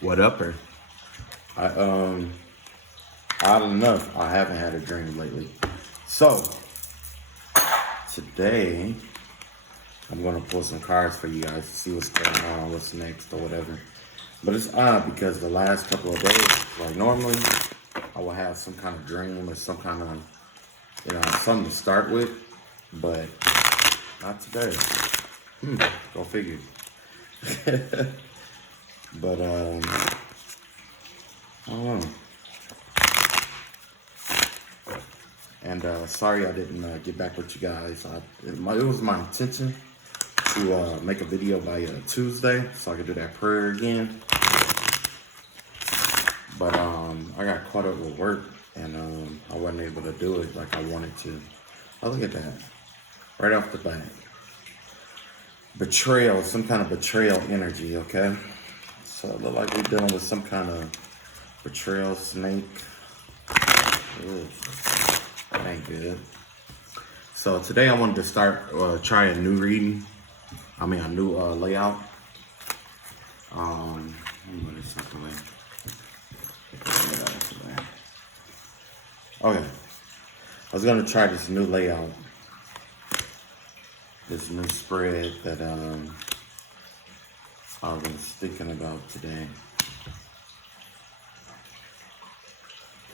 What upper? I odd enough, I haven't had a dream lately. So today I'm gonna pull some cards for you guys to see what's going on, what's next or whatever. But it's odd because the last couple of days, like normally I will have some kind of dream or some kind of something to start with, but not today. Go figure. But I don't know. And sorry I didn't get back with you guys. It was my intention to make a video by Tuesday so I could do that prayer again. But I got caught up with work and I wasn't able to do it like I wanted to. Oh, look at that. Right off the bat. Betrayal, some kind of betrayal energy, okay? So it look like we're dealing with some kind of betrayal snake. Ugh, that ain't good. So today I wanted to try a new reading. I mean a new layout. Let me move this out the way. Okay. I was gonna try this new layout. This new spread that I was thinking about today.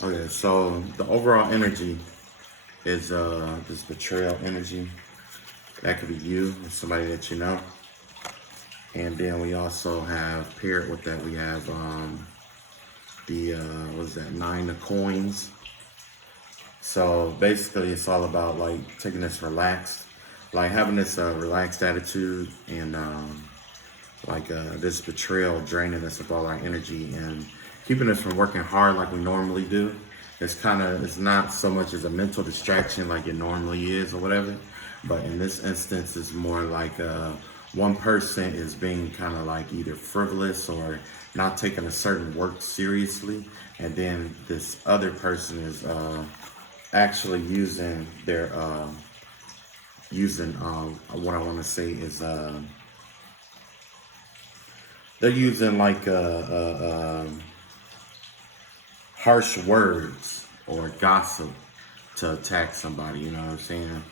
Okay, so the overall energy is this betrayal energy. That could be you or somebody that you know. And then we also have paired with that, we have the what's that, 9 of coins. So basically it's all about like taking this relaxed, like having this relaxed attitude and this betrayal draining us of all our energy and keeping us from working hard like we normally do. It's not so much as a mental distraction like it normally is or whatever, but in this instance it's more like one person is being kind of like either frivolous or not taking a certain work seriously, and then this other person is actually using their what I want to say is they're using like harsh words or gossip to attack somebody, you know what I'm saying?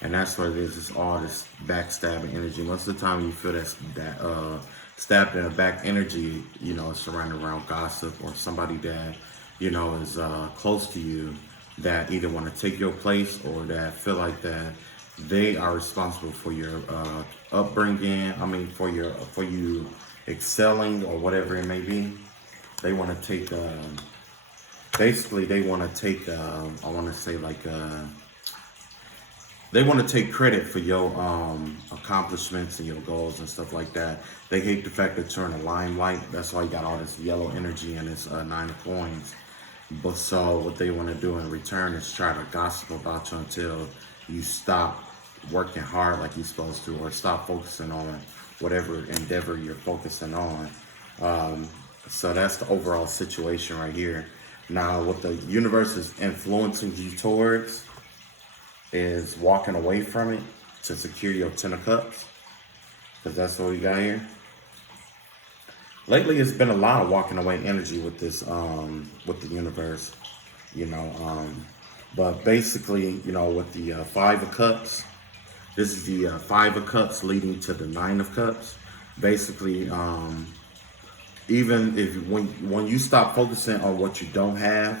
And that's what it is. It's all this backstabbing energy. Most of the time you feel that stabbed in the back energy, you know, it's surrounded around gossip or somebody that, you know, is close to you that either want to take your place or that feel like that they are responsible for your upbringing. I mean, for you excelling or whatever it may be. They want to take, basically they want to take, I want to say like, they want to take credit for your accomplishments and your goals and stuff like that. They hate the fact that you're in the limelight. That's why you got all this yellow energy and this 9 of coins. But so what they want to do in return is try to gossip about you until you stop working hard like you're supposed to, or stop focusing on whatever endeavor you're focusing on. So that's the overall situation right here. Now, what the universe is influencing you towards is walking away from it to secure your 10 of cups, because that's what we got here. Lately, it's been a lot of walking away energy with this, with the universe, you know. But basically, you know, with the 5 of cups, this is the 5 of cups leading to the 9 of cups. Basically, even if when you stop focusing on what you don't have,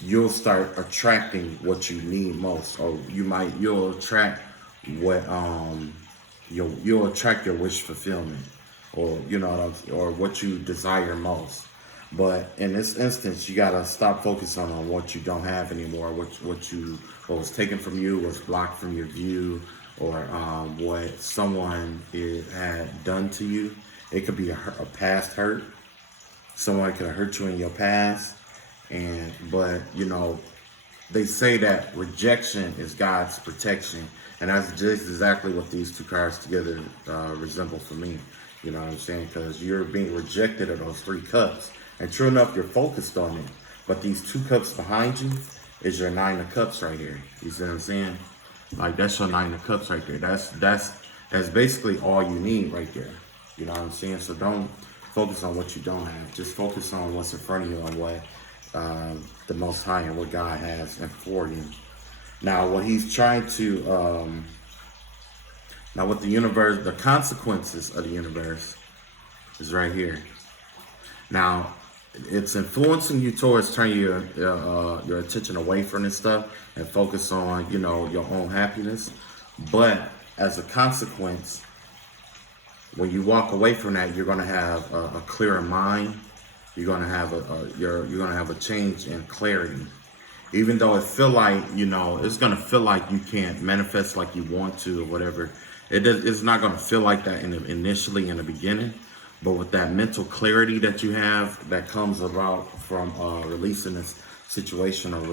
you'll start attracting what you need most, or you'll attract what you'll attract your wish fulfillment, or you know, or what you desire most. But in this instance, you gotta stop focusing on what you don't have anymore, what was taken from you, was blocked from your view, or what someone had done to you. It could be a past hurt. Someone could have hurt you in your past. But you know, they say that rejection is God's protection, and that's just exactly what these two cards together resemble for me. You know what I'm saying? Because you're being rejected of those 3 cups, and true enough, you're focused on it. But these 2 cups behind you is your 9 of cups right here. You see what I'm saying? Like that's your 9 of cups right there. That's basically all you need right there. You know what I'm saying? So don't focus on what you don't have. Just focus on what's in front of you and what the Most High and what God has and for you. Now, what he's trying to, now what the universe, the consequences of the universe is right here. Now, it's influencing you towards turning your attention away from this stuff and focus on, you know, your own happiness. But as a consequence, when you walk away from that, you're going to have a clearer mind. You're going to have you're going to have a change in clarity. Even though it feel like, you know, it's going to feel like you can't manifest like you want to or whatever. It's not going to feel like that initially in the beginning. But with that mental clarity that you have that comes about from releasing this situation or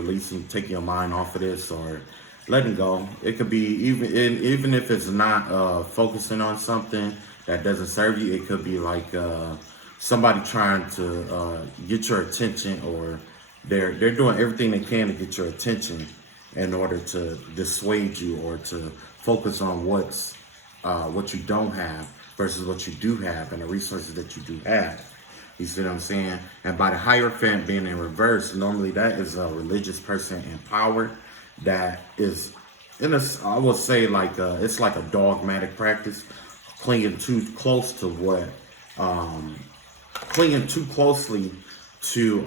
taking your mind off of this or letting go. It could be even if it's not focusing on something that doesn't serve you. It could be like somebody trying to get your attention, or they're doing everything they can to get your attention in order to dissuade you or to focus on what you don't have versus what you do have and the resources that you do have. You see what I'm saying? And by the Hierophant being in reverse, normally that is a religious person in power that is, I would say, like it's like a dogmatic practice, clinging too closely to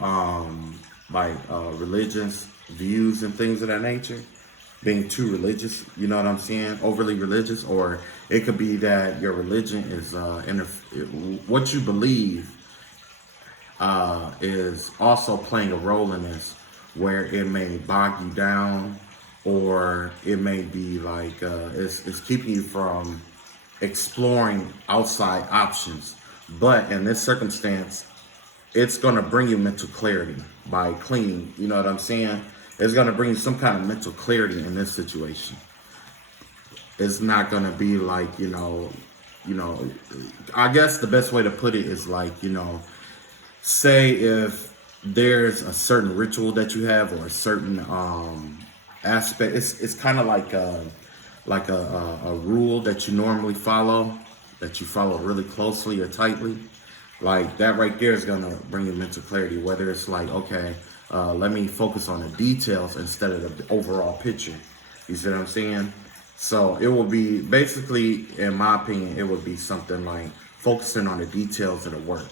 religious views and things of that nature. Being too religious, you know what I'm saying? Overly religious. Or it could be that your religion is what you believe is also playing a role in this, where it may bog you down, or it may be like it's keeping you from exploring outside options. But in this circumstance, it's going to bring you mental clarity by cleaning, you know what I'm saying? It's going to bring you some kind of mental clarity in this situation. It's not going to be like, you know, I guess the best way to put it is like, you know, say if there's a certain ritual that you have or a certain aspect, it's kind of like a rule that you normally follow, that you follow really closely or tightly. Like that right there is going to bring you mental clarity, whether it's like, okay, let me focus on the details instead of the overall picture. You see what I'm saying? So it will be basically, in my opinion, it would be something like focusing on the details of the work.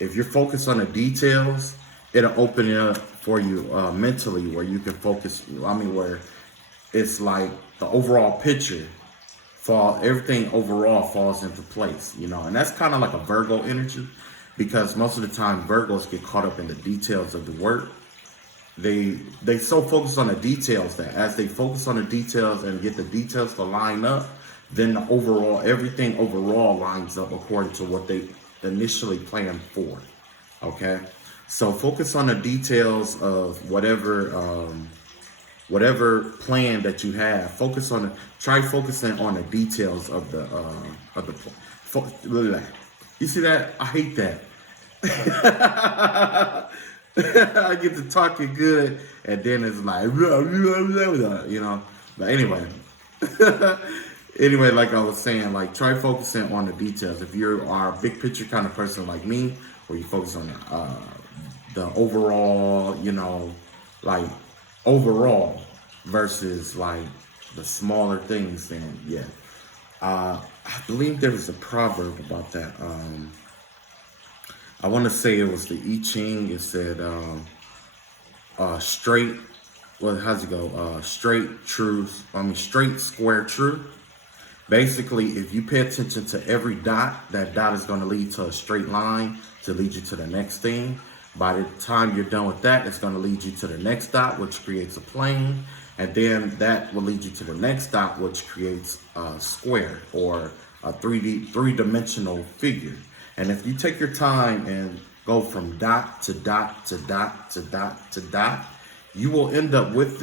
If you're focused on the details, it'll open it up for you mentally, where you can focus. Where it's like the overall picture, everything overall falls into place, you know. And that's kind of like a Virgo energy, because most of the time Virgos get caught up in the details of the work. They so focus on the details that as they focus on the details and get the details to line up, then everything overall lines up according to what they initially planned for. Okay, so focus on the details of whatever plan that you have. Try focusing on the details of the you see that? I hate that. I get to talking good, and then it's like, you know. But anyway, like I was saying, like try focusing on the details. If you are a big picture kind of person like me, where you focus on the overall, you know, like overall versus like the smaller things, then yeah. I believe there was a proverb about that. I want to say it was the I Ching. It said, straight, well, how's it go? Straight, square, true. Basically, if you pay attention to every dot, that dot is going to lead to a straight line to lead you to the next thing. By the time you're done with that, it's going to lead you to the next dot, which creates a plane. And then that will lead you to the next dot, which creates a square or a three-dimensional figure. And if you take your time and go from dot to dot to dot to dot to dot, you will end up with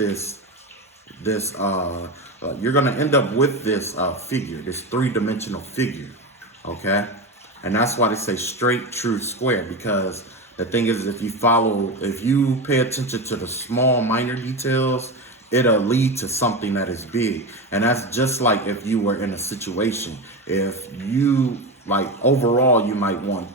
you're going to end up with this figure, this three-dimensional figure. Okay. And that's why they say straight, true, square, because the thing is, if you pay attention to the small, minor details, it'll lead to something that is big. And that's just like if you were in a situation. If you, like, overall, you might want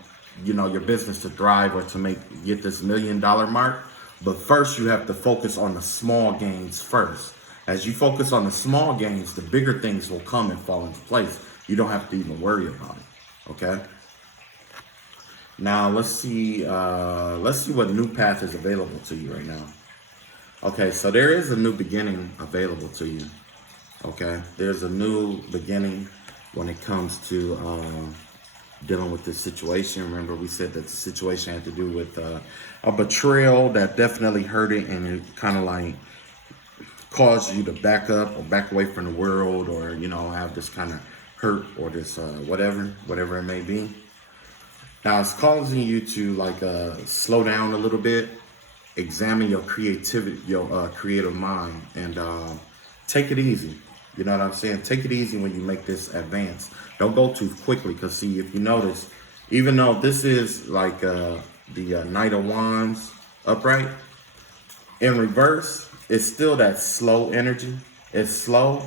your business to thrive or to get this $1 million mark. But first, you have to focus on the small gains first. As you focus on the small gains, the bigger things will come and fall into place. You don't have to even worry about it. Okay. Now let's see what new path is available to you right now. Okay, so there is a new beginning available to you. Okay, there's a new beginning when it comes to dealing with this situation. Remember, we said that the situation had to do with a betrayal that definitely hurt it, and it kind of like caused you to back up or back away from the world, or have this kind of hurt or this whatever it may be. Now it's causing you to like slow down a little bit, examine your creativity, your creative mind, and take it easy. You know what I'm saying? Take it easy when you make this advance. Don't go too quickly, because see, if you notice, even though this is like the Knight of Wands upright, in reverse, it's still that slow energy. It's slow,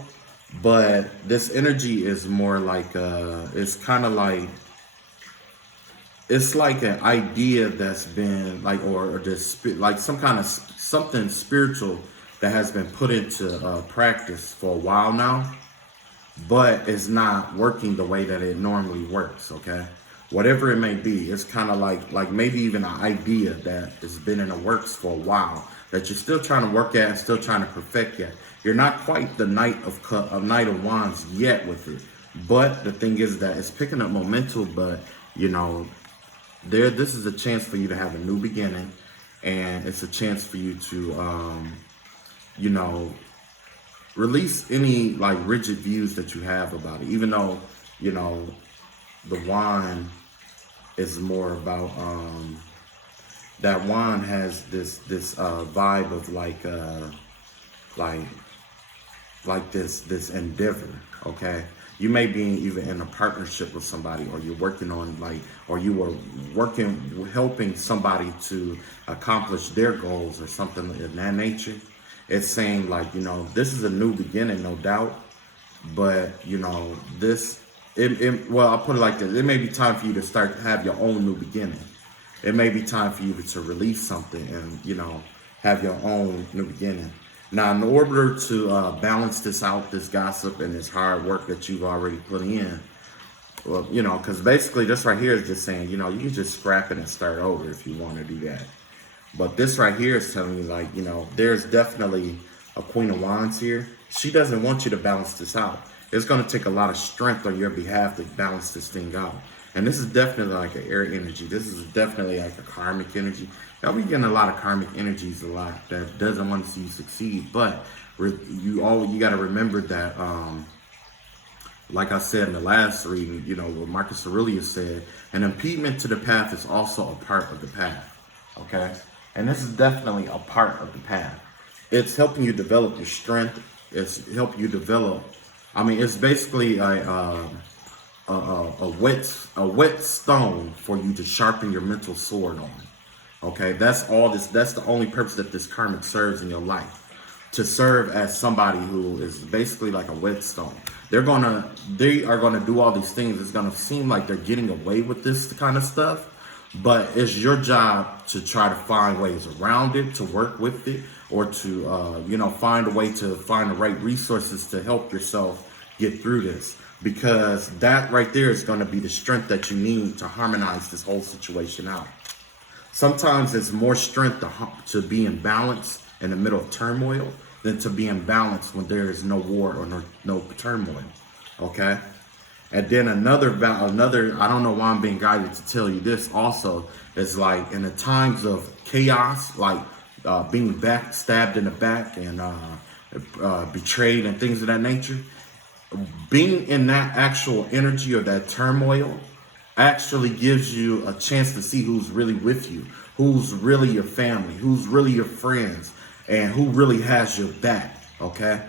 but this energy is more like it's kind of like, it's like an idea that's been like, or this like some kind of something spiritual that has been put into practice for a while now, but it's not working the way that it normally works. Okay, whatever it may be, it's kind of like maybe even an idea that has been in the works for a while that you're still trying to work at and still trying to perfect yet. You're not quite the Knight of Wands yet with it, but the thing is that it's picking up momentum. But this is a chance for you to have a new beginning, and it's a chance for you to release any like rigid views that you have about it. Even though the wand is more about that wand has this vibe of like this endeavor. Okay, you may be even in a partnership with somebody, or you're working on or you were helping somebody to accomplish their goals or something of that nature. It's saying this is a new beginning, no doubt, but well, I'll put it like this: it may be time for you to start to have your own new beginning. It may be time for you to release something and have your own new beginning. Now, in order to balance this out, this gossip and this hard work that you've already put in, well, because basically this right here is just saying, you can just scrap it and start over if you want to do that. But this right here is telling you, there's definitely a Queen of Wands here. She doesn't want you to balance this out. It's going to take a lot of strength on your behalf to balance this thing out. And this is definitely like an air energy. This is definitely like a karmic energy. Now, we're getting a lot of karmic energies a lot that doesn't want to see you succeed. But you got to remember that, like I said in the last reading, what Marcus Aurelius said, an impediment to the path is also a part of the path. Okay? And this is definitely a part of the path. It's helping you develop your strength. It's helping you develop. It's basically a wet stone for you to sharpen your mental sword on. Okay, that's the only purpose that this karmic serves in your life, to serve as somebody who is basically like a whetstone. They are gonna do all these things. It's gonna seem like they're getting away with this kind of stuff, but it's your job to try to find ways around it, to work with it, or to find a way to find the right resources to help yourself get through this. Because that right there is going to be the strength that you need to harmonize this whole situation out. Sometimes it's more strength to be in balance in the middle of turmoil than to be in balance when there is no war or no turmoil. Okay? And then another, I don't know why I'm being guided to tell you this also, is like in the times of chaos, like being stabbed in the back and betrayed and things of that nature, being in that actual energy or that turmoil actually gives you a chance to see who's really with you, who's really your family, who's really your friends, and who really has your back. Okay,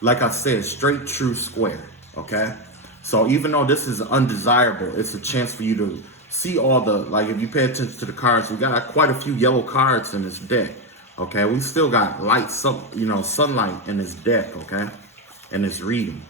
like I said, straight, true, square. Okay, so even though this is undesirable, it's a chance for you to see all the, if you pay attention to the cards, we got quite a few yellow cards in this deck. Okay, we still got sunlight in this deck. Okay, in this reading.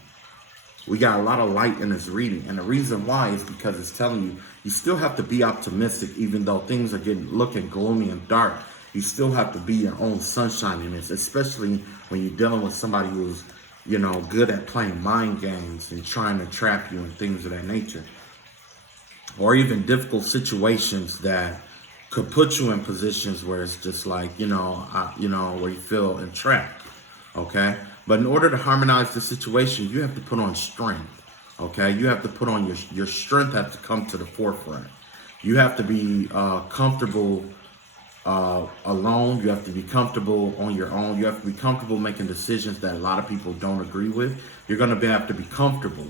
We got a lot of light in this reading. And the reason why is because it's telling you, you still have to be optimistic, even though things are looking gloomy and dark. You still have to be your own sunshine in this, especially when you're dealing with somebody who's, you know, good at playing mind games and trying to trap you and things of that nature. Or even difficult situations that could put you in positions where it's just like, you know, where you feel entrapped. Okay. But in order to harmonize the situation, you have to put on strength. Okay. You have to put on your strength has to come to the forefront. You have to be comfortable alone. You have to be comfortable on your own. You have to be comfortable making decisions that a lot of people don't agree with. You're going to have to be comfortable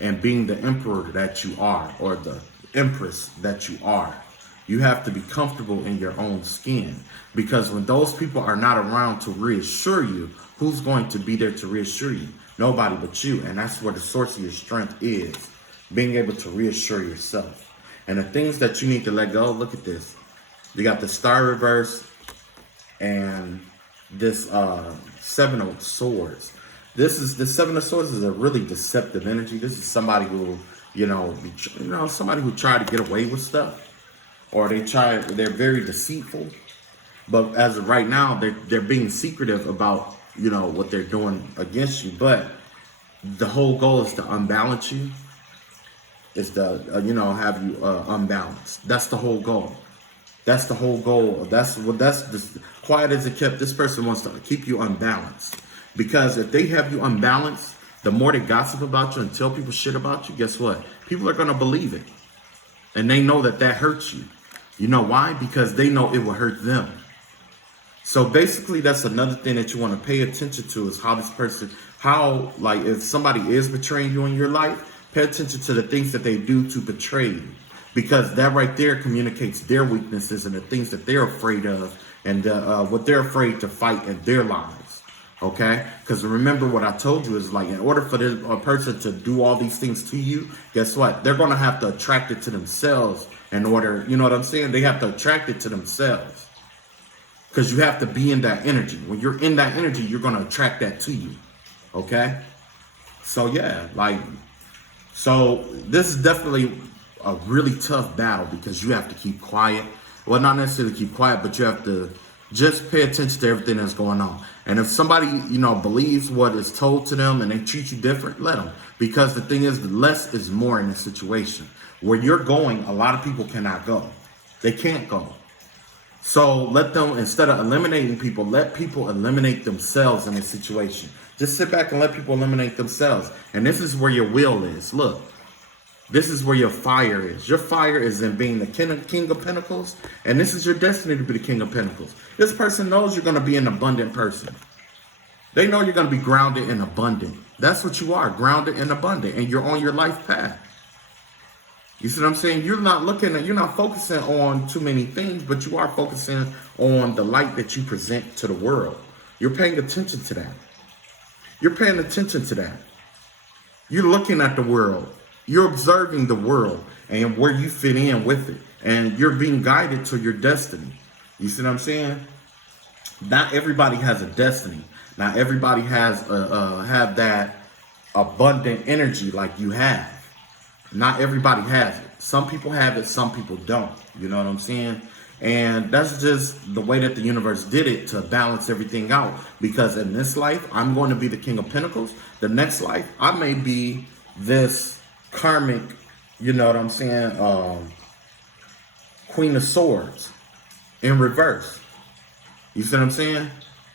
and being the emperor that you are, or the empress that you are. You have to be comfortable in your own skin, because when those people are not around to reassure you, who's going to be there to reassure you? Nobody but you. And that's where the source of your strength is, being able to reassure yourself. And the things that you need to let go, look at this. You got the Star reverse and this Seven of Swords. The Seven of Swords is a really deceptive energy. This is somebody who, somebody who tried to get away with stuff, or they're very deceitful. But as of right now, they're being secretive about, what they're doing against you. But the whole goal is to unbalance you. Is to, have you unbalanced. That's the whole goal. That's the whole goal. That's quiet as it kept. This person wants to keep you unbalanced. Because if they have you unbalanced, the more they gossip about you and tell people shit about you, guess what? People are going to believe it. And they know that hurts you. You know why? Because they know it will hurt them. So basically, that's another thing that you want to pay attention to, is how this person, if somebody is betraying you in your life, pay attention to the things that they do to betray you. Because that right there communicates their weaknesses and the things that they're afraid of, and what they're afraid to fight in their lives. Okay? Because remember what I told you is, in order for a person to do all these things to you, guess what? They're going to have to attract it to themselves in order, you know what I'm saying? They have to attract it to themselves. Because you have to be in that energy. When you're in that energy, you're going to attract that to you. Okay? So yeah, so this is definitely a really tough battle, because you have to keep quiet. Well, not necessarily keep quiet, but you have to just pay attention to everything that's going on. And if somebody, believes what is told to them and they treat you different, let them. Because the thing is, less is more in this situation. Where you're going, a lot of people cannot go. They can't go. So let them, instead of eliminating people, let people eliminate themselves in this situation. Just sit back and let people eliminate themselves. And this is where your will is. Look. This is where your fire is. Your fire is in being the King of Pentacles. And this is your destiny to be the King of Pentacles. This person knows you're going to be an abundant person. They know you're going to be grounded and abundant. That's what you are, grounded and abundant. And you're on your life path. You see what I'm saying? You're not focusing on too many things, but you are focusing on the light that you present to the world. You're paying attention to that. You're paying attention to that. You're looking at the world. You're observing the world and where you fit in with it. And you're being guided to your destiny. You see what I'm saying? Not everybody has a destiny. Not everybody has have that abundant energy like you have. Not everybody has it. Some people have it, some people don't. You know what I'm saying? And that's just the way that the universe did it to balance everything out. Because in this life, I'm going to be the King of Pentacles. The next life, I may be this karmic, you know what I'm saying, Queen of Swords in reverse. You see what I'm saying?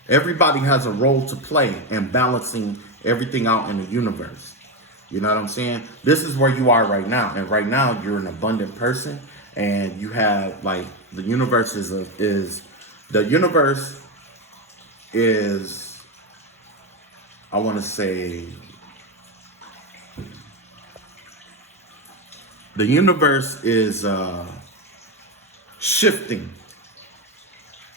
Everybody has a role to play in balancing everything out in the universe. You know what I'm saying? This is where you are right now. And right now, you're an abundant person. And you have, the universe is, I want to say, the universe is shifting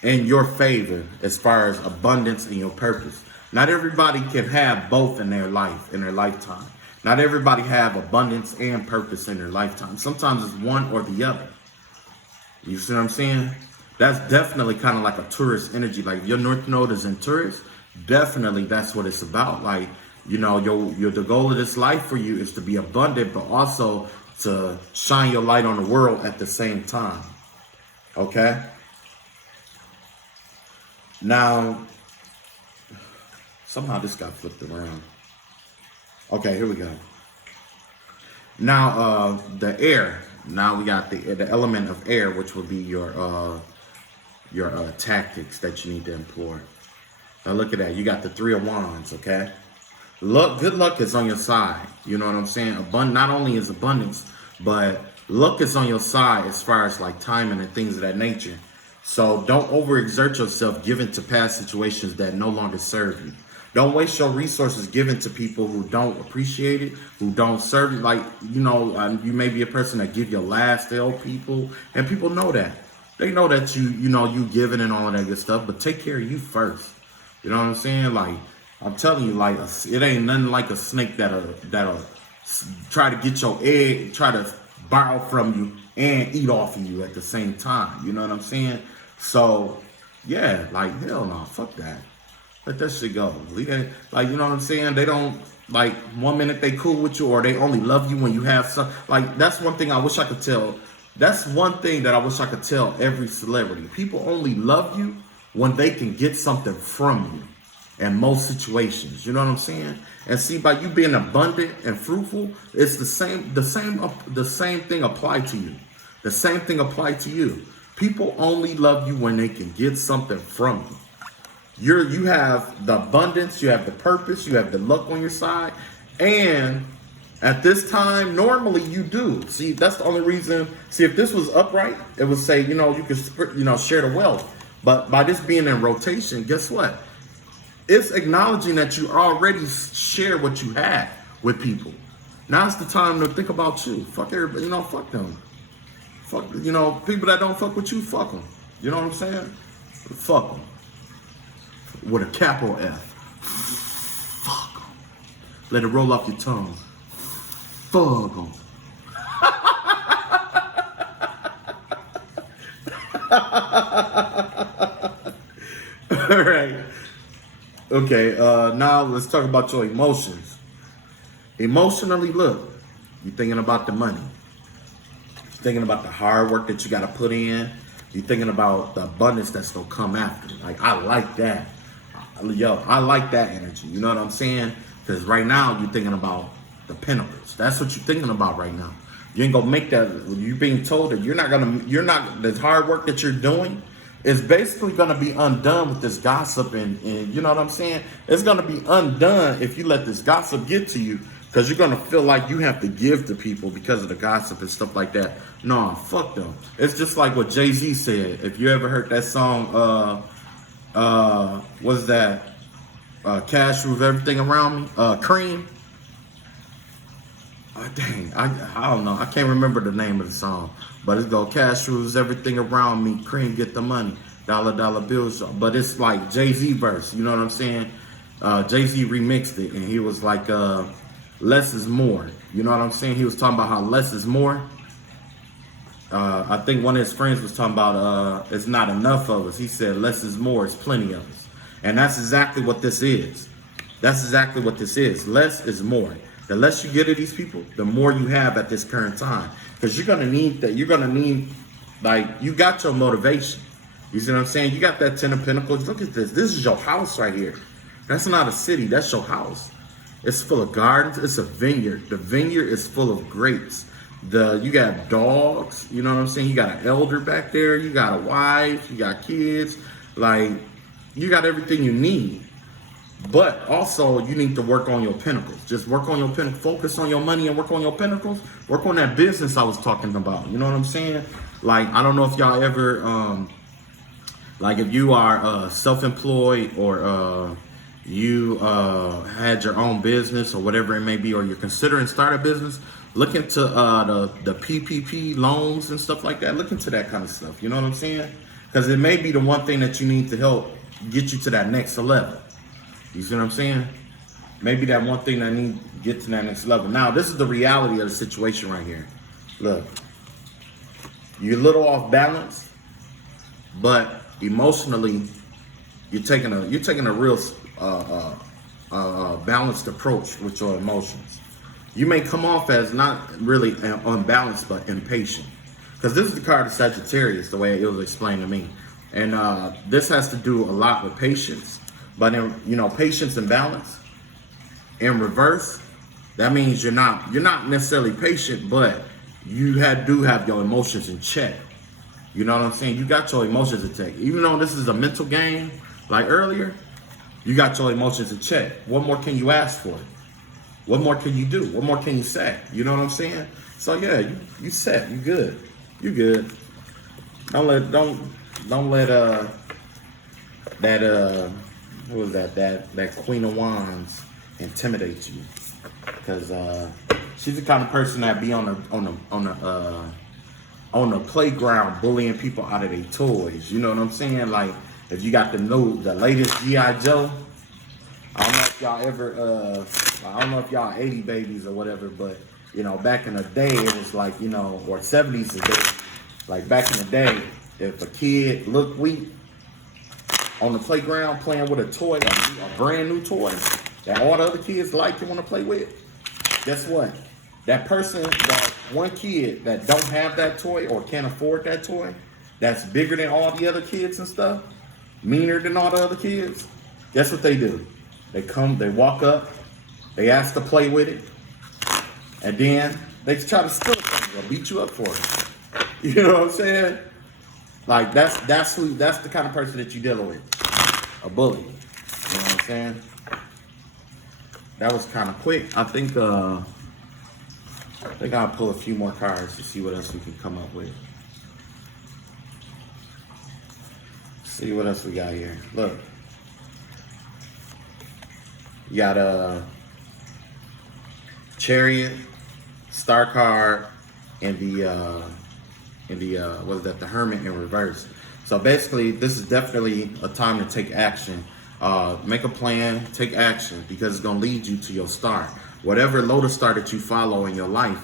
in your favor as far as abundance and your purpose. Not everybody can have both in their life, in their lifetime. Not everybody have abundance and purpose in their lifetime. Sometimes it's one or the other. You see what I'm saying? That's definitely kind of like a tourist energy. Like if your North Node is in Taurus, definitely that's what it's about. You know, the goal of this life for you is to be abundant, but also to shine your light on the world at the same time. Okay? Now, somehow this got flipped around. Okay, here we go. Now, the air. Now we got the element of air, which would be your tactics that you need to employ. Now look at that. You got the 3 of Wands, okay? Good luck is on your side. You know what I'm saying? Not only is abundance, but luck is on your side as far as like timing and things of that nature. So don't overexert yourself given to past situations that no longer serve you. Don't waste your resources given to people who don't appreciate it, who don't serve you. Like, you know, you may be a person that give your last to help people, and people know that. They know that you giving and all of that good stuff, but take care of you first. You know what I'm saying? Like, I'm telling you, like, it ain't nothing like a snake that'll try to get your egg, try to borrow from you and eat off of you at the same time. You know what I'm saying? So, yeah, like, hell no, fuck that. Let that shit go. Like, you know what I'm saying? They don't, like, one minute they cool with you, or they only love you when you have some. Like, that's one thing I wish I could tell. That's one thing that I wish I could tell every celebrity. People only love you when they can get something from you in most situations. You know what I'm saying? And see, by you being abundant and fruitful, it's the same thing applied to you. The same thing applied to you. People only love you when they can get something from you. You have the abundance, you have the purpose, you have the luck on your side, and at this time, normally you do. See, that's the only reason. See, if this was upright, it would say, you could, share the wealth. But by this being in rotation, guess what? It's acknowledging that you already share what you have with people. Now's the time to think about you. Fuck everybody, fuck them. Fuck, people that don't fuck with you, fuck them. You know what I'm saying? Fuck them. With a capital F. Fuck them. Let it roll off your tongue. Fuck them. All right. Okay, now let's talk about your emotions. Emotionally, look, you're thinking about the money. You're thinking about the hard work that you got to put in. You're thinking about the abundance that's going to come after. Like, I like that. I like that energy. You know what I'm saying? Because right now, you're thinking about the pinnacles. That's what you're thinking about right now. You ain't going to make that. You're being told that the hard work that you're doing is basically going to be undone with this gossip. And you know what I'm saying? It's going to be undone if you let this gossip get to you, because you're going to feel like you have to give to people because of the gossip and stuff like that. No, fuck them. It's just like what Jay-Z said. If you ever heard that song, what's that? Cash Rules Everything Around Me? Cream? Dang, I don't know. I can't remember the name of the song. But it's go, cash rules everything around me. Cream, get the money. Dollar bills. But it's like Jay-Z verse. You know what I'm saying? Jay-Z remixed it. And he was like, less is more. You know what I'm saying? He was talking about how less is more. I think one of his friends was talking about it's not enough of us. He said less is more. It's plenty of us. And that's exactly what this is. That's exactly what this is. Less is more. The less you get of these people, the more you have at this current time. Because you're going to need that. You're going to need, like, you got your motivation. You see what I'm saying? You got that 10 of Pentacles. Look at this. This is your house right here. That's not a city. That's your house. It's full of gardens. It's a vineyard. The vineyard is full of grapes. You got dogs. You know what I'm saying? You got an elder back there. You got a wife. You got kids. Like, you got everything you need. But also, you need to work on your pinnacles. Just work on your pinnacles. Focus on your money and work on your pinnacles. Work on that business I was talking about. You know what I'm saying? Like, I don't know if y'all ever, like, if you are self-employed, or you had your own business or whatever it may be, or you're considering start a business, look into the PPP loans and stuff like that. Look into that kind of stuff. You know what I'm saying? Because it may be the one thing that you need to help get you to that next level. You see what I'm saying? Maybe that one thing that need to get to that next level. Now, this is the reality of the situation right here. Look, you're a little off balance, but emotionally, you're taking a real balanced approach with your emotions. You may come off as not really unbalanced, but impatient. Because this is the card of Sagittarius, the way it was explained to me. And this has to do a lot with patience. But in, patience and balance in reverse, that means you're not necessarily patient, but you do have your emotions in check. You know what I'm saying? You got your emotions in check. Even though this is a mental game, like earlier, you got your emotions in check. What more can you ask for? What more can you do? What more can you say? You know what I'm saying? So yeah, you set. You good. You good. Don't let what was that Queen of Wands intimidate you, because she's the kind of person that be on the playground bullying people out of their toys. You know what I'm saying? Like, if you got the latest G.I. Joe, I don't know if y'all ever I don't know if y'all 80 babies or whatever, but back in the day it was like, or 70s today, like back in the day, if a kid looked weak on the playground playing with a toy, a brand new toy that all the other kids like and want to play with, guess what? That one kid that don't have that toy or can't afford that toy, that's bigger than all the other kids and stuff, meaner than all the other kids, guess what they do? They walk up, they ask to play with it, and then they try to steal it from you or beat you up for it. You know what I'm saying? Like, that's the kind of person that you're dealing with. A bully. You know what I'm saying? That was kind of quick. I think I'll pull a few more cards to see what else we can come up with. See what else we got here. Look. You got a Chariot, Star card, and the what is that? The Hermit in reverse. So basically, this is definitely a time to take action. Make a plan, take action, because it's gonna lead you to your star. Whatever lotus star that you follow in your life,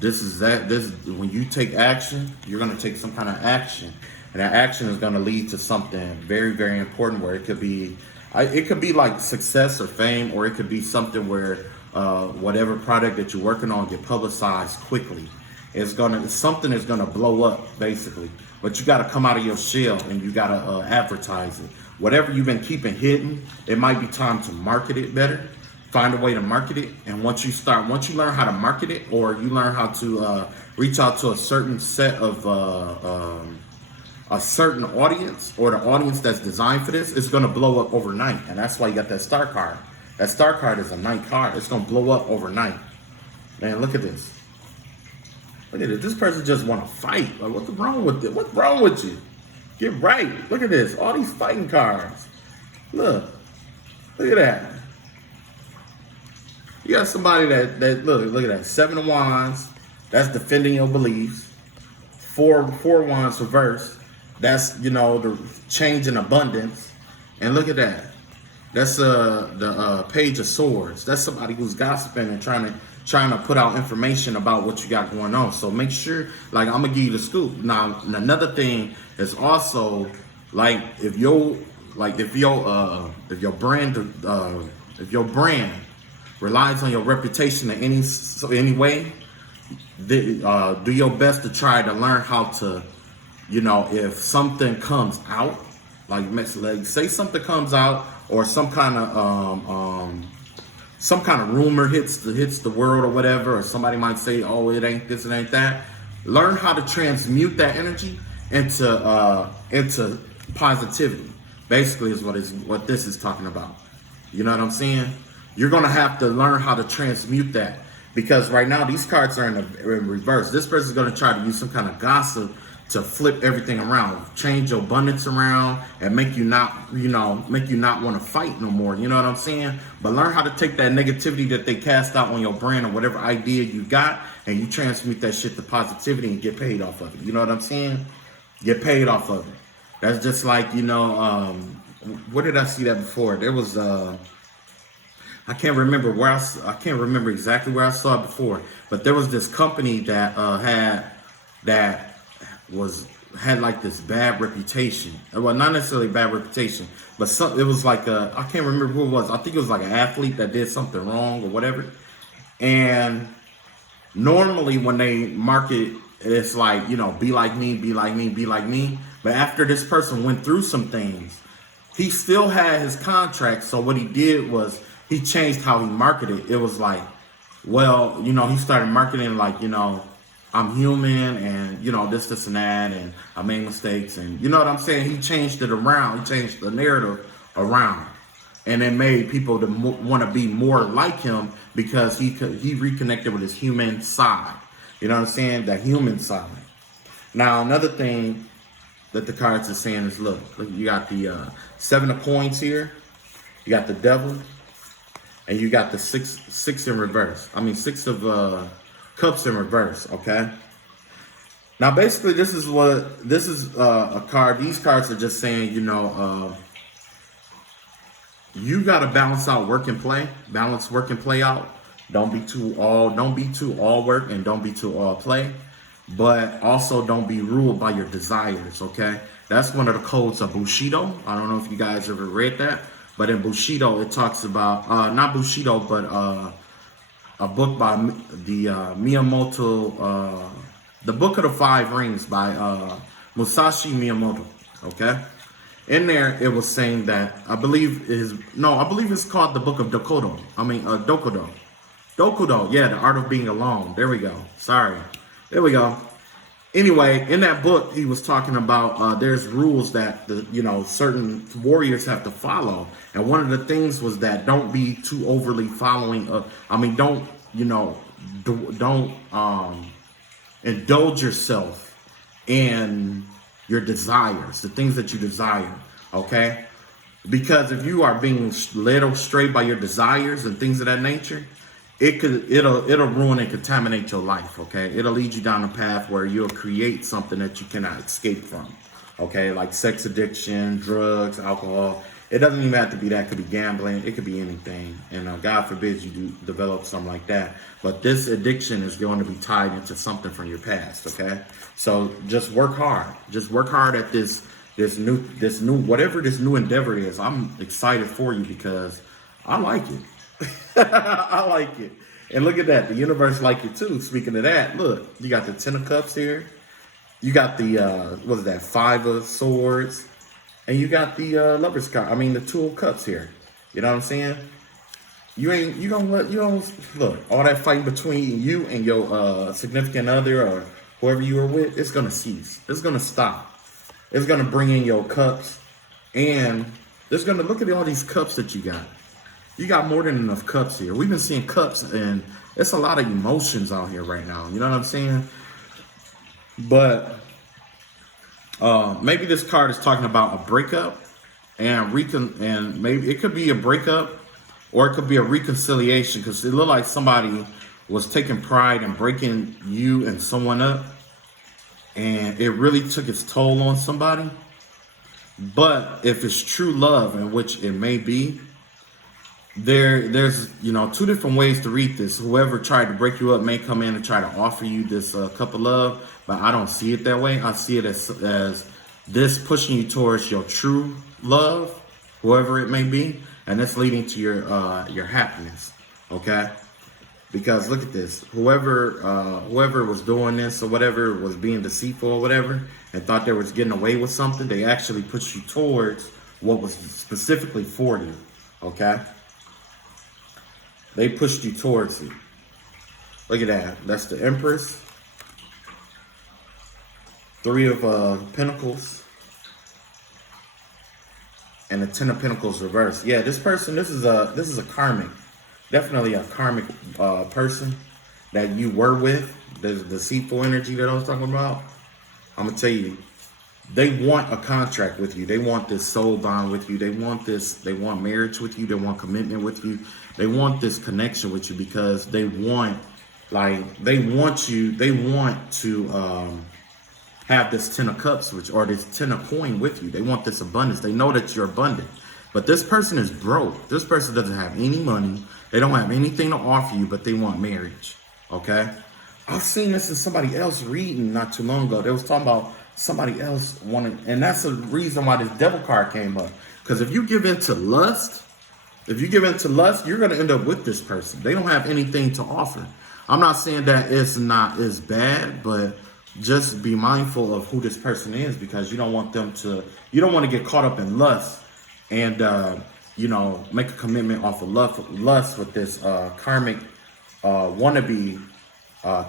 when you take action, you're gonna take some kind of action, and that action is gonna lead to something very, very important. Where it could be like success or fame, or it could be something where whatever product that you're working on get publicized quickly. Something is gonna blow up, basically. But you gotta come out of your shell and you gotta advertise it. Whatever you've been keeping hidden, it might be time to market it better. Find a way to market it. And once you learn how to market it, or you learn how to reach out to a certain set of a certain audience, or the audience that's designed for this, it's gonna blow up overnight. And that's why you got that star card. That star card is a night card. It's gonna blow up overnight. Man, look at this. Look at it. This person just want to fight. Like, what's wrong with it? What's wrong with you? Get right. Look at this. All these fighting cards. Look at that. You got somebody that look at that. 7 of Wands. That's defending your beliefs. 4 Wands reversed. That's the change in abundance. And look at that. That's the Page of Swords. That's somebody who's gossiping and trying to put out information about what you got going on. So make sure, like, I'm gonna give you the scoop. Now, another thing is also, like, if your brand relies on your reputation in any way, do your best to try to learn how to, if something comes out, like say something comes out, or some kind of rumor hits the world or whatever, or somebody might say, oh, it ain't this, it ain't that. Learn how to transmute that energy into positivity. Basically, is what this is talking about. You know what I'm saying? You're gonna have to learn how to transmute that, because right now these cards are in reverse. This person's gonna try to use some kind of gossip to flip everything around, change your abundance around, and make you not want to fight no more. You know what I'm saying? But learn how to take that negativity that they cast out on your brand or whatever idea you got, and you transmute that shit to positivity and get paid off of it. You know what I'm saying? Get paid off of it. That's just like, where did I see that before? There was I can't remember exactly where I saw it before, but there was this company that was had like this bad reputation. Well, not necessarily bad reputation, but it was like I can't remember who it was. I think it was like an athlete that did something wrong or whatever. And normally when they market, it's like, you know, be like me, be like me, be like me. But after this person went through some things, he still had his contract. So what he did was he changed how he marketed. It was like, well, you know, he started marketing like, you know, I'm human and, you know, this and that, and I made mistakes, and you know what I'm saying? He changed it around. He changed the narrative around, and it made people to want to be more like him because he reconnected with his human side. You know what I'm saying? That human side. Now, another thing that the cards are saying is, look, you got the 7 of coins here, you got the devil, and you got the six in reverse. I mean, 6 of cups in reverse. Okay. Now, basically, this is a card. These cards are just saying, you know, you got to balance out work and play. Balance work and play out. Don't be too all work and don't be too all play. But also don't be ruled by your desires. Okay. That's one of the codes of Bushido. I don't know if you guys ever read that, but in Bushido it talks about not Bushido, but a book by the Miyamoto, the Book of the Five Rings by Musashi Miyamoto. Okay, in there it was saying that I believe it's called the Book of Dokudo. Dokudo. Yeah, the Art of Being Alone. There we go. Sorry. There we go. Anyway, in that book, he was talking about there's rules that certain warriors have to follow, and one of the things was that don't be too overly following. Don't indulge yourself in your desires, the things that you desire. Okay, because if you are being led astray by your desires and things of that nature, it'll ruin and contaminate your life. Okay, it'll lead you down a path where you'll create something that you cannot escape from. Okay, like sex addiction, drugs, alcohol. It doesn't even have to be that. It could be gambling. It could be anything. And God forbid you do develop something like that. But this addiction is going to be tied into something from your past. Okay, so just work hard. Just work hard at this new whatever this new endeavor is. I'm excited for you because I like it. I like it. And look at that. The universe like it too. Speaking of that, look, you got the 10 of cups here. You got the 5 of swords. And you got the lover's card. The 2 of cups here. You know what I'm saying? Look, all that fighting between you and your significant other or whoever you were with, it's gonna cease. It's gonna stop. It's gonna bring in your cups. And there's gonna look at all these cups that you got. You got more than enough cups here. We've been seeing cups, and it's a lot of emotions out here right now. You know what I'm saying? But maybe this card is talking about a breakup, and maybe it could be a breakup, or it could be a reconciliation, because it looked like somebody was taking pride in breaking you and someone up, and it really took its toll on somebody. But if it's true love, in which it may be, there's 2 different ways to read this. Whoever tried to break you up may come in and try to offer you this cup of love, but I don't see it that way. I see it as this pushing you towards your true love, whoever it may be, and that's leading to your happiness. Okay, because look at this. Whoever was doing this or whatever was being deceitful or whatever and thought they was getting away with something, they actually pushed you towards what was specifically for you. Okay. They pushed you towards it. Look at that. That's the Empress. 3 of Pentacles. And the 10 of Pentacles reversed. Yeah, this person, this is a karmic. Definitely a karmic person that you were with. There's deceitful energy that I was talking about. I'm going to tell you, they want a contract with you. They want this soul bond with you. They want marriage with you. They want commitment with you. They want this connection with you because they want to have this 10 of cups, or this 10 of coin with you. They want this abundance. They know that you're abundant. But this person is broke. This person doesn't have any money. They don't have anything to offer you, but they want marriage. Okay? I've seen this in somebody else reading not too long ago. They was talking about somebody else wanted, and that's the reason why this devil card came up. Because if you give into lust, you're gonna end up with this person. They don't have anything to offer. I'm not saying that it's not as bad, but just be mindful of who this person is, because you don't want you don't want to get caught up in lust and make a commitment off of lust with this karmic wannabe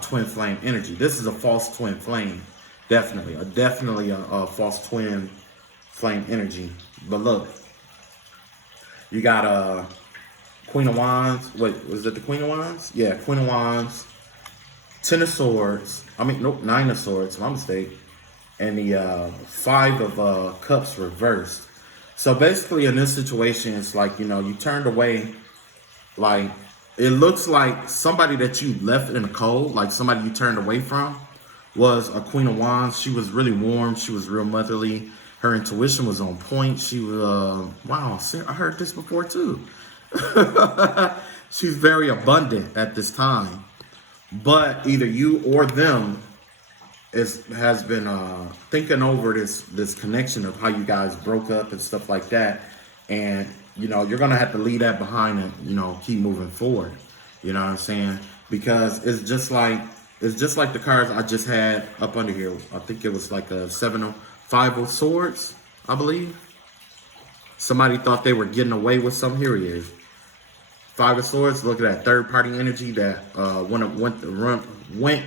twin flame energy. This is a false twin flame, definitely a false twin flame energy. But look, you got Queen of Wands. Wait, was it the Queen of Wands? Yeah, Queen of Wands, Ten of Swords. Nope, Nine of Swords. My mistake. And the Five of Cups reversed. So basically, in this situation, it's like, you turned away. Like, it looks like somebody that you left in the cold, like somebody you turned away from, was a Queen of Wands. She was really warm. She was real motherly. Her intuition was on point. She was, wow, I heard this before too. She's very abundant at this time. But either you or them has been thinking over this connection of how you guys broke up and stuff like that. And, you're going to have to leave that behind and, keep moving forward. You know what I'm saying? Because it's just like the cards I just had up under here. I think it was like a Five of Swords, I believe. Somebody thought they were getting away with something. Here he is. Five of Swords. Look at that third party energy that went.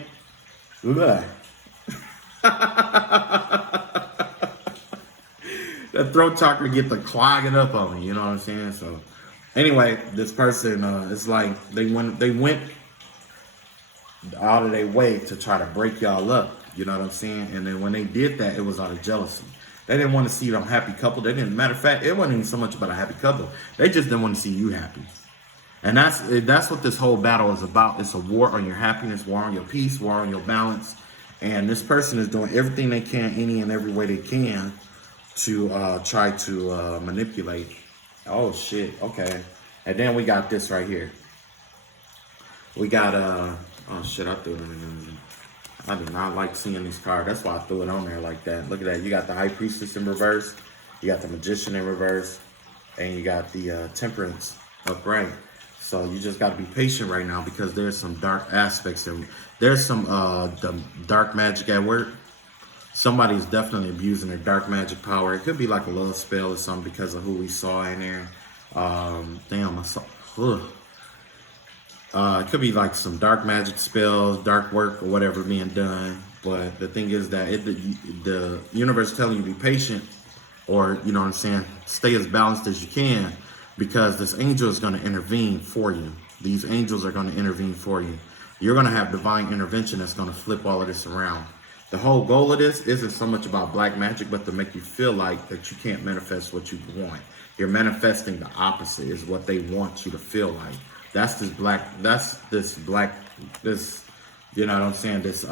That throat chakra get the clogging up on me. You know what I'm saying? So anyway, this person, it's like they went out of their way to try to break y'all up. You know what I'm saying? And then when they did that, it was out of jealousy. They didn't want to see them happy couple. Matter of fact, it wasn't even so much about a happy couple. They just didn't want to see you happy. And that's what this whole battle is about. It's a war on your happiness, war on your peace, war on your balance. And this person is doing everything they can, any and every way they can, to try to manipulate. Oh shit. Okay. And then we got this right here. We got oh shit, I threw it in. I do not like seeing these cards. That's why I threw it on there like that. Look at that. You got the High Priestess in reverse. You got the Magician in reverse. And you got the Temperance upright. So you just got to be patient right now, because there's some dark aspects and there's some the dark magic at work. Somebody's definitely abusing their dark magic power. It could be like a love spell or something because of who we saw in there. Damn, I saw. It could be like some dark magic spells, dark work, or whatever being done. But the thing is that the universe is telling you to be patient, or, you know what I'm saying, stay as balanced as you can, because this angel is going to intervene for you. These angels are going to intervene for you. You're going to have divine intervention that's going to flip all of this around. The whole goal of this isn't so much about black magic, but to make you feel like that you can't manifest what you want. You're manifesting the opposite, is what they want you to feel like. This, you know what I'm saying, this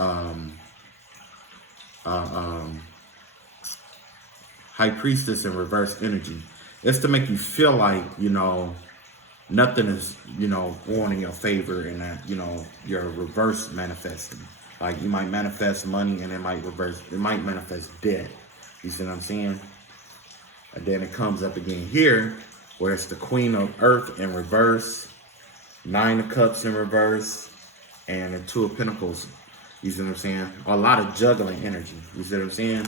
High Priestess in reverse energy. It's to make you feel like, nothing is, going in your favor, and that, you're reverse manifesting. Like, you might manifest money and it might manifest debt. You see what I'm saying? And then it comes up again here, where it's the Queen of Earth in reverse, Nine of Cups in reverse, and the Two of Pentacles. You see what I'm saying? A lot of juggling energy. You see what I'm saying?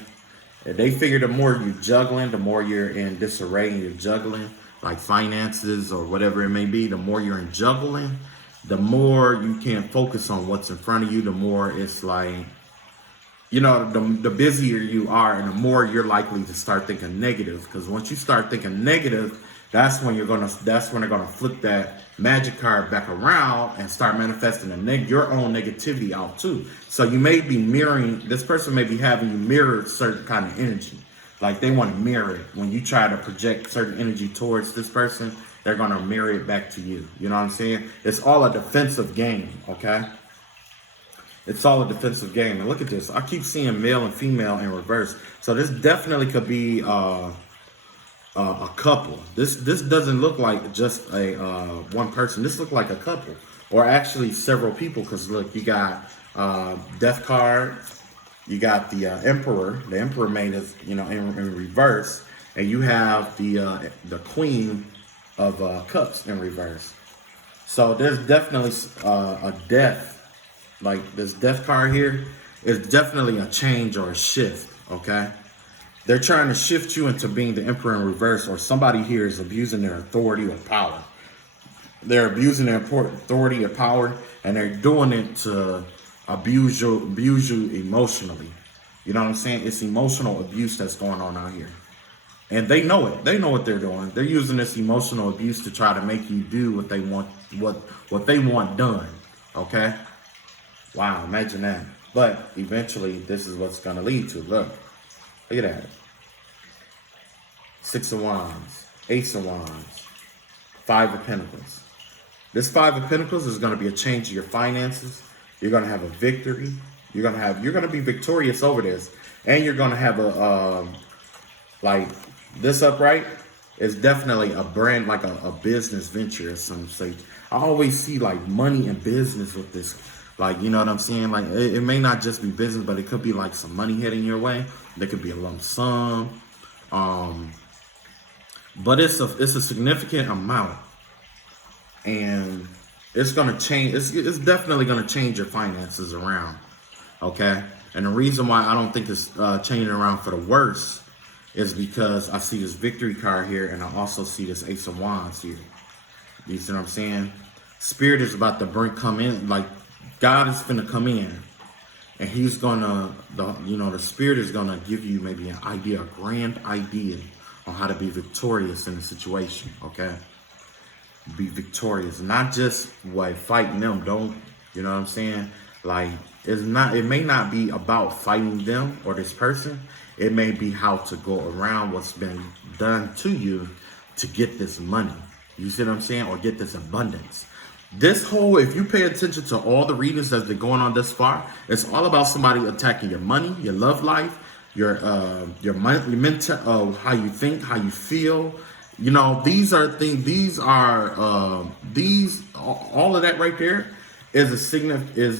And they figure the more you're juggling, the more you're in disarray and you're juggling, like finances or whatever it may be, the more you're in juggling, the more you can't focus on what's in front of you, the more it's like, the busier you are, and the more you're likely to start thinking negative. Because once you start thinking negative, that's when they're gonna flip that magic card back around and start manifesting your own negativity out too. So you may be mirroring, this person may be having you mirror certain kind of energy. Like, they want to mirror it. When you try to project certain energy towards this person, they're going to mirror it back to you. You know what I'm saying? It's all a defensive game, okay? It's all a defensive game. And look at this. I keep seeing male and female in reverse. So this definitely could be a couple. This doesn't look like just a one person. This looks like a couple, or actually several people. Because look, you got Death card. You got the emperor. The emperor made us, in reverse, and you have the queen of cups in reverse. So there's definitely a death. Like this death card here is definitely a change or a shift. Okay, they're trying to shift you into being the emperor in reverse, or somebody here is abusing their authority or power. They're abusing their authority or power, and they're doing it to abuse you emotionally. You know what I'm saying? It's emotional abuse that's going on out here. And they know it. They know what they're doing. They're using this emotional abuse to try to make you do what they want, what they want done. Okay? Wow, imagine that. But eventually this is what's gonna lead to. Look at that. 6 of Wands, Ace of Wands, 5 of Pentacles. This 5 of Pentacles is going to be a change in your finances. You're going to have a victory. You're going to be victorious over this. And you're going to have like this upright is definitely a brand, like a business venture or some say. I always see like money and business with this. Like, you know what I'm saying? Like it may not just be business, but it could be like some money heading your way. There could be a lump sum. But it's a significant amount. And it's going to change. It's definitely going to change your finances around. Okay. And the reason why I don't think it's changing around for the worse is because I see this victory card here. And I also see this Ace of Wands here. You see what I'm saying? Spirit is about to come in. Like God is going to come in. And he's going to, the Spirit is going to give you maybe an idea, a grand idea on how to be victorious in the situation. Okay. Be victorious, not just fighting them. Don't, you know what I'm saying? Like it may not be about fighting them or this person. It may be how to go around what's been done to you to get this money. You see what I'm saying? Or get this abundance. If you pay attention to all the readings that's been going on this far, it's all about somebody attacking your money, your love life, your mental, how you think, how you feel. You know, these are things. All of that right there is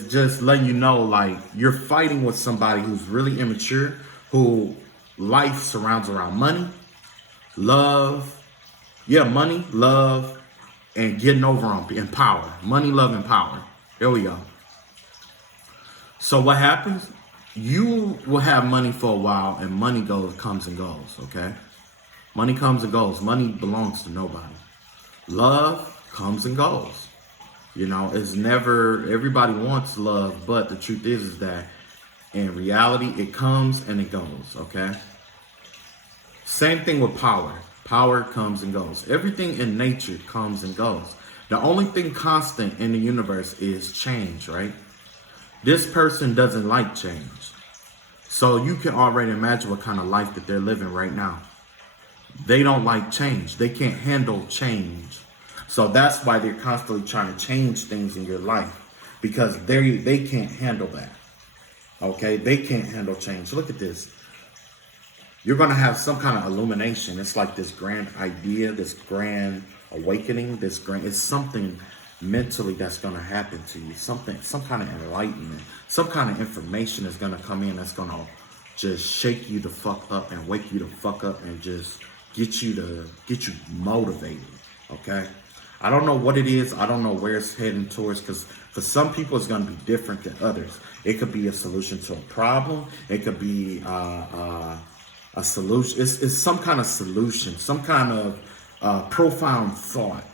just letting you know, like you're fighting with somebody who's really immature, who life surrounds around money, love, and getting over on and power. Money, love, and power. There we go. So what happens? You will have money for a while, and money comes and goes. Okay. Money comes and goes. Money belongs to nobody. Love comes and goes. You know, it's never, everybody wants love, but the truth is that in reality, it comes and it goes, okay? Same thing with power. Power comes and goes. Everything in nature comes and goes. The only thing constant in the universe is change, right? This person doesn't like change. So you can already imagine what kind of life that they're living right now. They don't like change. They can't handle change. So that's why they're constantly trying to change things in your life, because they can't handle that. Okay? They can't handle change. Look at this. You're going to have some kind of illumination. It's like this grand idea, this grand awakening, it's something mentally that's going to happen to you. Some kind of enlightenment, some kind of information is going to come in that's going to just shake you the fuck up and wake you the fuck up and just get you motivated. Okay? I don't know what it is. I don't know where it's heading towards, because for some people it's going to be different than others. It could be a solution to a problem. It could be a solution. It's some kind of solution, some kind of profound thought